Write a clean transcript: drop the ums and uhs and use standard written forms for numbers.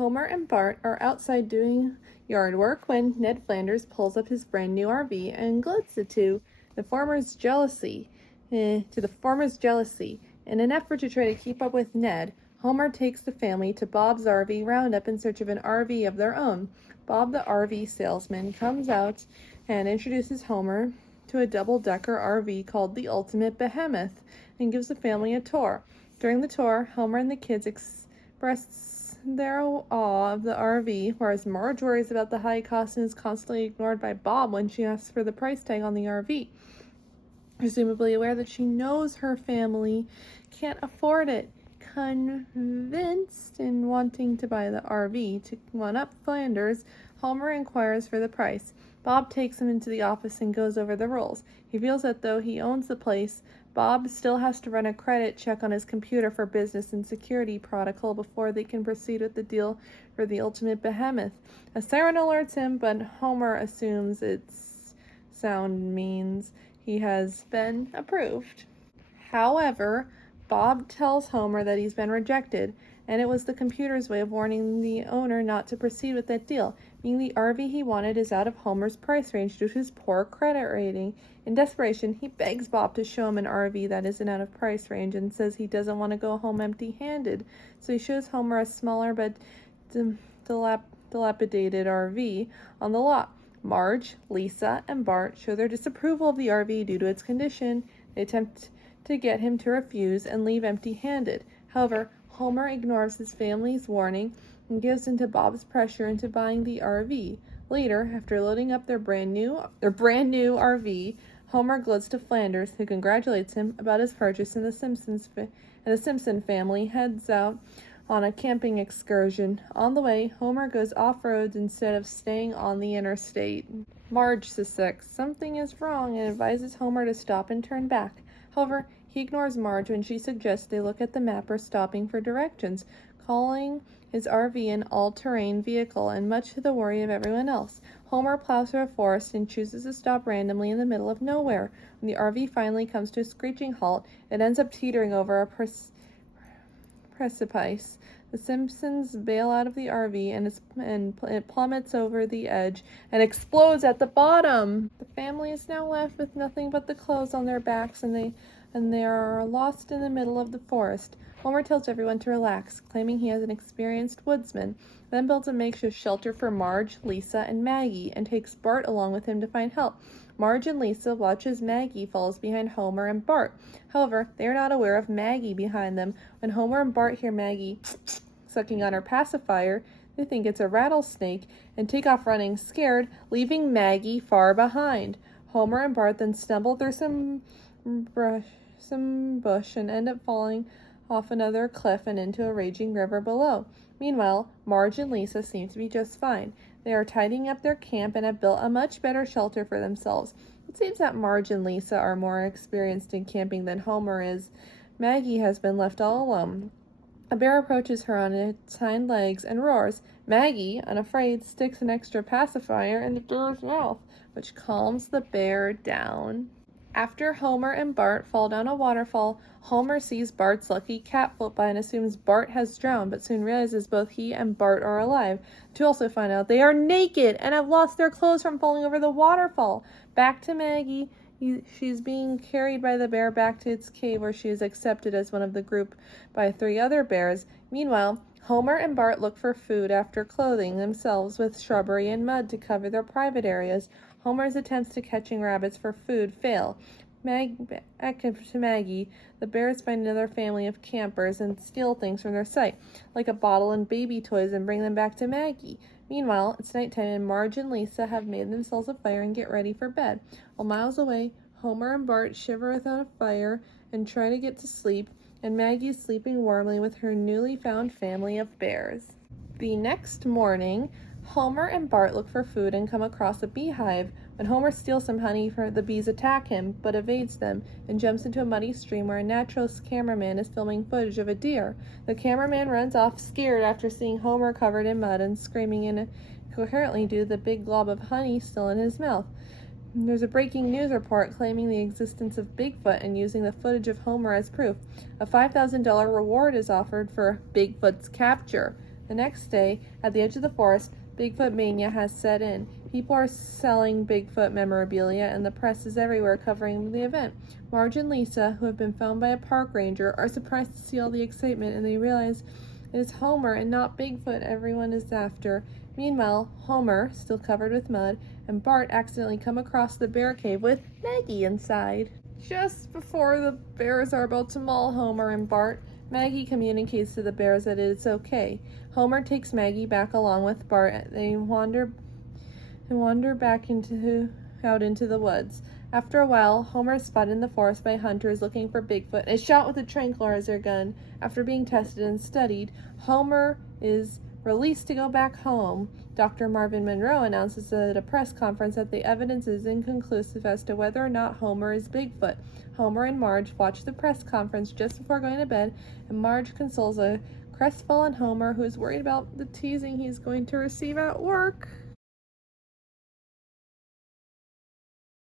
Homer and Bart are outside doing yard work when Ned Flanders pulls up his brand new RV and gloats the former's jealousy. In an effort to try to keep up with Ned, Homer takes the family to Bob's RV roundup in search of an RV of their own. Bob, the RV salesman, comes out and introduces Homer to a double-decker RV called the Ultimate Behemoth and gives the family a tour. During the tour, Homer and the kids express their awe of the RV, whereas Marge worries about the high cost and is constantly ignored by Bob when she asks for the price tag on the RV, presumably aware that she knows her family can't afford it. Convinced and wanting to buy the RV to one-up Flanders, Homer inquires for the price. Bob takes him into the office and goes over the rules. He feels that though he owns the place, Bob still has to run a credit check on his computer for business and security protocol before they can proceed with the deal for the Ultimate Behemoth. A siren alerts him, but Homer assumes its sound means he has been approved. However, Bob tells Homer that he's been rejected, and it was the computer's way of warning the owner not to proceed with that deal, meaning the RV he wanted is out of Homer's price range due to his poor credit rating. In desperation, he begs Bob to show him an RV that isn't out of price range and says he doesn't want to go home empty-handed, so he shows Homer a smaller but dilapidated RV on the lot. Marge, Lisa, and Bart show their disapproval of the RV due to its condition. They attempt to get him to refuse and leave empty-handed. However, Homer ignores his family's warning and gives in to Bob's pressure into buying the RV. Later, after loading up their brand new RV, Homer gloats to Flanders, who congratulates him about his purchase, and the Simpson family heads out on a camping excursion. On the way, Homer goes off-roads instead of staying on the interstate. Marge suspects something is wrong and advises Homer to stop and turn back. However, he ignores Marge when she suggests they look at the map or stopping for directions, calling his RV an all-terrain vehicle, and much to the worry of everyone else. Homer plows through a forest and chooses to stop randomly in the middle of nowhere. When the RV finally comes to a screeching halt, it ends up teetering over a precipice. The Simpsons bail out of the RV and it plummets over the edge and explodes at the bottom. The family is now left with nothing but the clothes on their backs, and they are lost in the middle of the forest. Homer tells everyone to relax, claiming he is an experienced woodsman, then builds a makeshift shelter for Marge, Lisa, and Maggie, and takes Bart along with him to find help. Marge and Lisa watch as Maggie falls behind Homer and Bart. However, they are not aware of Maggie behind them. When Homer and Bart hear Maggie sucking on her pacifier, they think it's a rattlesnake and take off running scared, leaving Maggie far behind. Homer and Bart then stumble through some bush and end up falling off another cliff and into a raging river below. Meanwhile, Marge and Lisa seem to be just fine. They are tidying up their camp and have built a much better shelter for themselves. It seems that Marge and Lisa are more experienced in camping than Homer is. Maggie has been left all alone. A bear approaches her on its hind legs and roars. Maggie, unafraid, sticks an extra pacifier in the bear's mouth, which calms the bear down. After Homer and Bart fall down a waterfall, Homer sees Bart's lucky cat float by and assumes Bart has drowned, but soon realizes both he and Bart are alive. To also find out they are naked and have lost their clothes from falling over the waterfall. Back to Maggie. She's being carried by the bear back to its cave, where she is accepted as one of the group by 3 other bears. Meanwhile, Homer and Bart look for food after clothing themselves with shrubbery and mud to cover their private areas. Homer's attempts to catching rabbits for food fail. Back to Maggie, the bears find another family of campers and steal things from their sight, like a bottle and baby toys, and bring them back to Maggie. Meanwhile, it's nighttime and Marge and Lisa have made themselves a fire and get ready for bed. While miles away, Homer and Bart shiver without a fire and try to get to sleep, and Maggie is sleeping warmly with her newly found family of bears. The next morning, Homer and Bart look for food and come across a beehive. When Homer steals some honey, the bees attack him, but evades them, and jumps into a muddy stream where a naturalist cameraman is filming footage of a deer. The cameraman runs off scared after seeing Homer covered in mud and screaming incoherently due to the big glob of honey still in his mouth. There's a breaking news report claiming the existence of Bigfoot and using the footage of Homer as proof. A $5,000 reward is offered for Bigfoot's capture. The next day, at the edge of the forest, Bigfoot mania has set in. People are selling Bigfoot memorabilia, and the press is everywhere covering the event. Marge and Lisa, who have been phoned by a park ranger, are surprised to see all the excitement, and they realize it is Homer and not Bigfoot everyone is after. Meanwhile, Homer, still covered with mud, and Bart accidentally come across the bear cave with Maggie inside. Just before the bears are about to maul Homer and Bart, Maggie communicates to the bears that it's okay. Homer takes Maggie back along with Bart. They wander back out into the woods. After a while, Homer is spotted in the forest by hunters looking for Bigfoot and is shot with a tranquilizer gun. After being tested and studied, Homer is released to go back home. Dr. Marvin Monroe announces at a press conference that the evidence is inconclusive as to whether or not Homer is Bigfoot. Homer and Marge watch the press conference just before going to bed, and Marge consoles a crestfallen Homer who is worried about the teasing he's going to receive at work.